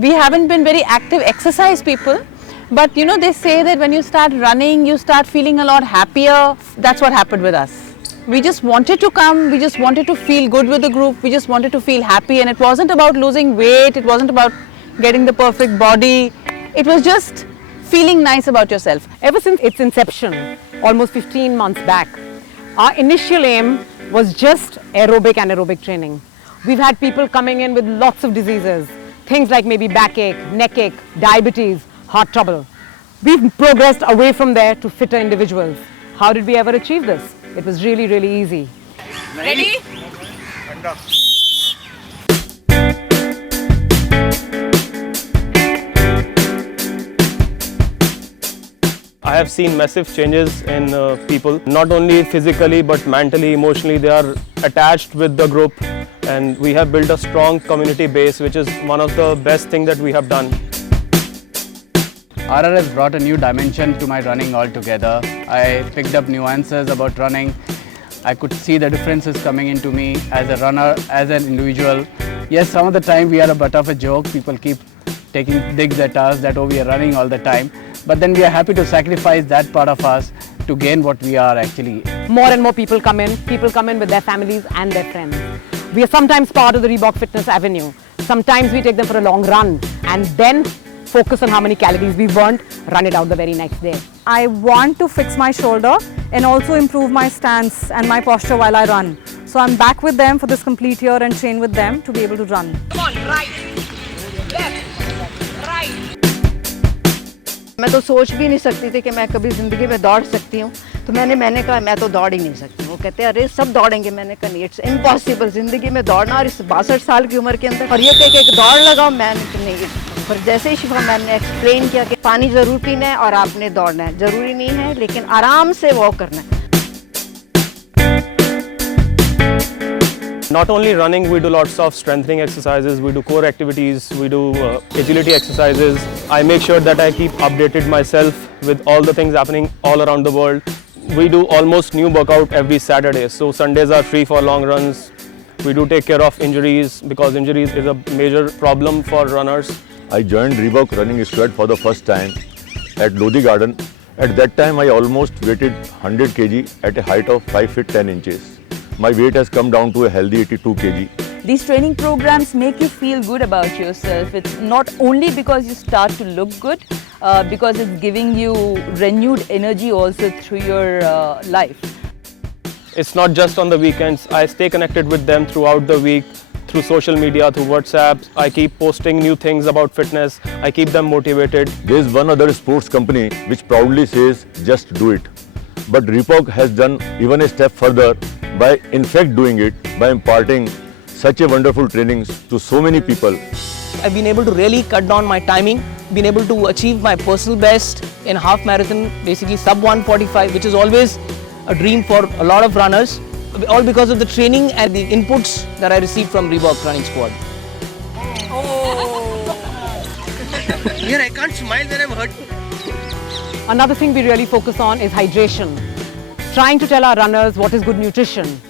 We haven't been very active exercise people, but you know, they say that when you start running, you start feeling a lot happier. That's what happened with us. We just wanted to come, we just wanted to feel good with the group, we just wanted to feel happy, and it wasn't about losing weight, it wasn't about getting the perfect body, it was just feeling nice about yourself. Ever since its inception, almost 15 months back, our initial aim was just aerobic and aerobic training. We've had people coming in with lots of diseases, things like maybe backache, neck ache, diabetes, heart trouble. We've progressed away from there to fitter individuals. How did we ever achieve this? It was really, really easy. Ready? I have seen massive changes in people, not only physically but mentally, emotionally. They are attached with the group, and we have built a strong community base, which is one of the best things that we have done. RR has brought a new dimension to my running altogether. I picked up nuances about running. I could see the differences coming into me as a runner, as an individual. Yes, some of the time we are a butt of a joke. People keep taking digs at us that, oh, we are running all the time. But then we are happy to sacrifice that part of us to gain what we are actually. More and more people come in with their families and their friends. We are sometimes part of the Reebok Fitness Avenue. Sometimes we take them for a long run and then focus on how many calories we burnt, run it out the very next day. I want to fix my shoulder and also improve my stance and my posture while I run. So I'm back with them for this complete year and train with them to be able to run. Come on, right, left, right. मैं तो सोच भी नहीं सकती थी कि मैं कभी ज़िंदगी में दौड़ सकती हूँ, तो मैंने कहा मैं तो दौड़ ही नहीं सकती। वो कहते हैं अरे सब दौड़ेंगे, मैंने कहा नहीं, इट्स इम्पॉसिबल ज़िंदगी में दौड़ना, और इस 62 साल की उम्र के अंदर। और ये कह के एक दौड़ लगाओ, मैंने तो नहीं। पर जैसे ही शिफा मैम ने एक्सप्लेन किया कि पानी ज़रूर पीना है और आपने दौड़ना है, ज़रूरी नहीं है लेकिन आराम से वॉक करना है। Not only running, we do lots of strengthening exercises, we do core activities, we do agility exercises. I make sure that I keep updated myself with all the things happening all around the world. We do almost new workout every Saturday, so Sundays are free for long runs. We do take care of injuries because injuries is a major problem for runners. I joined Reebok Running Squad for the first time at Lodi Garden. At that time, I almost weighted 100 kg at a height of 5 feet 10 inches. My weight has come down to a healthy 82 kg. These training programs make you feel good about yourself. It's not only because you start to look good, because it's giving you renewed energy also through your life. It's not just on the weekends. I stay connected with them throughout the week, through social media, through WhatsApp. I keep posting new things about fitness. I keep them motivated. There is one other sports company which proudly says, just do it. But Reebok has done even a step further by in fact doing it, by imparting such a wonderful trainings to so many people. I've been able to really cut down my timing, been able to achieve my personal best in half marathon, basically sub 145, which is always a dream for a lot of runners, all because of the training and the inputs that I received from Reebok Running Squad. Oh! Here I can't smile when I'm hurt. Another thing we really focus on is hydration. Trying to tell our runners what is good nutrition.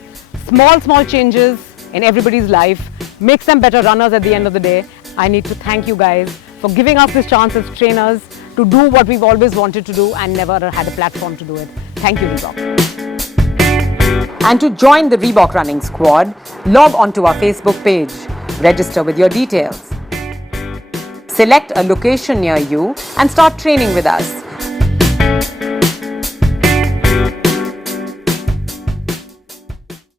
Small changes in everybody's life makes them better runners at the end of the day. I need to thank you guys for giving us this chance as trainers to do what we've always wanted to do and never had a platform to do it. Thank you, Reebok. And to join the Reebok Running Squad, log onto our Facebook page. Register with your details. Select a location near you and start training with us.